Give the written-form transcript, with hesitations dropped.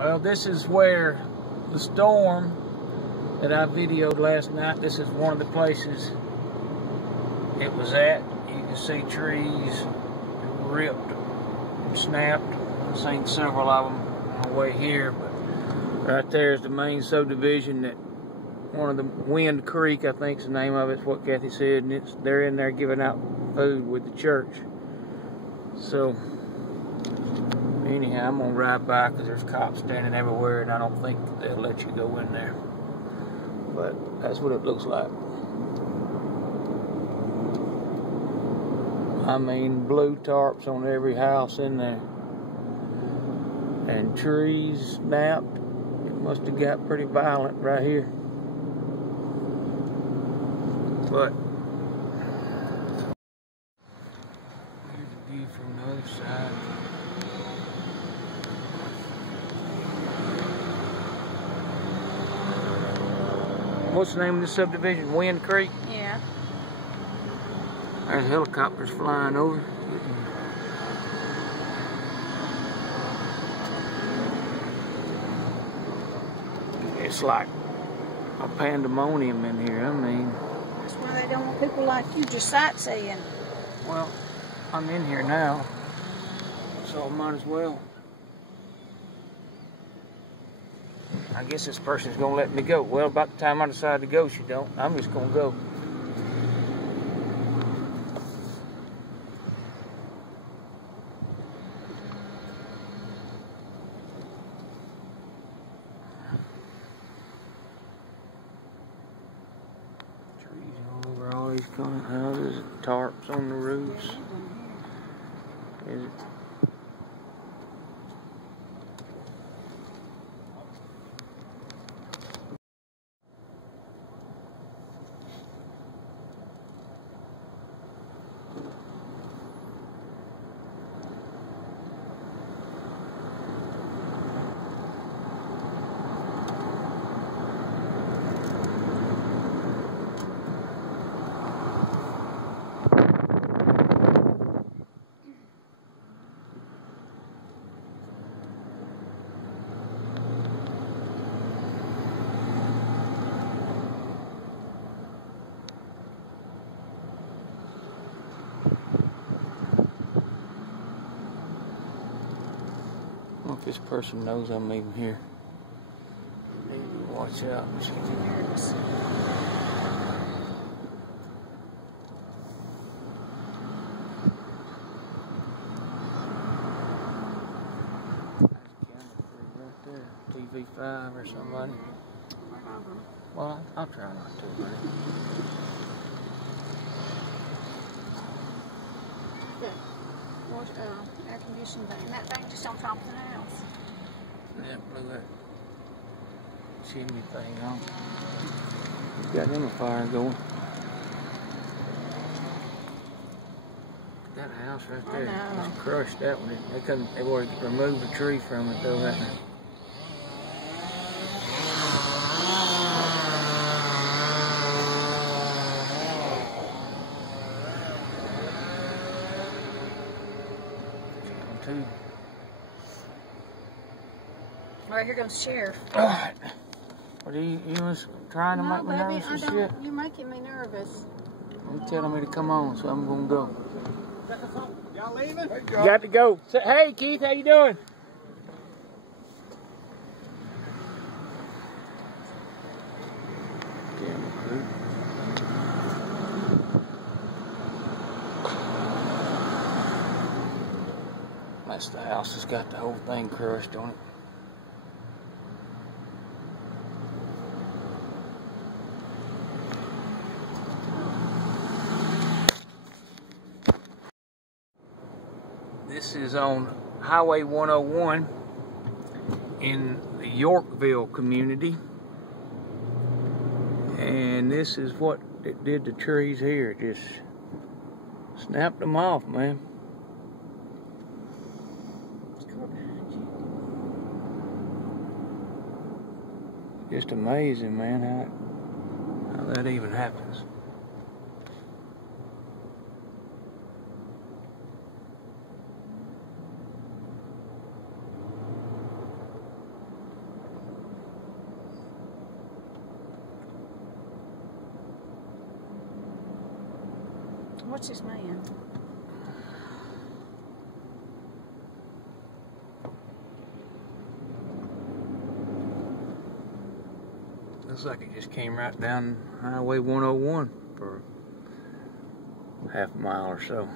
Well, this is where the storm that I videoed last night, this is one of the places it was at. You can see trees ripped and snapped. I've seen several of them on the way here, but right there is the main subdivision that one of the Wind Creek, I think is the name of it, is what Kathy said, and they're in there giving out food with the church. So anyhow, I'm gonna ride by because there's cops standing everywhere, and I don't think they'll let you go in there. But that's what it looks like. I mean, blue tarps on every house in there, and trees snapped. It must have got pretty violent right here. But here's the view from the other side. What's the name of the subdivision? Wind Creek? Yeah. There's helicopters flying over. It's like a pandemonium in here. I mean, That's why they don't want people like you just sightseeing. well, I'm in here now, so I might as well. I guess this person's gonna let me go. Well, about the time I decide to go, she don't. I'm just gonna go. Trees all over all these kind of houses, tarps on the roofs. Is it? I don't know if this person knows I'm even here. They need to watch out. She's nervous. Right there, TV5 or somebody. Well, I'll try not to, buddy. Air conditioning thing. That thing just on top of the house. Yeah, blew that chimney thing on. Got him a fire going. That house right there, just crushed that one. They couldn't, they already removed the tree from it though, hadn't they? All right, here comes the sheriff. All right. What are you was trying to make me nervous and shit? You're making me nervous. You're telling me to come on, so I'm gonna go. Y'all leaving? Got to go. Hey, Keith, how you doing? Damn crew. That's the house that's got the whole thing crushed on it. This is on Highway 101 in the Yorkville community. And this is what it did to trees here. It just snapped them off, man. Just amazing, man, how that even happens. What's his man? Looks like it just came right down Highway 101 for half a mile or so.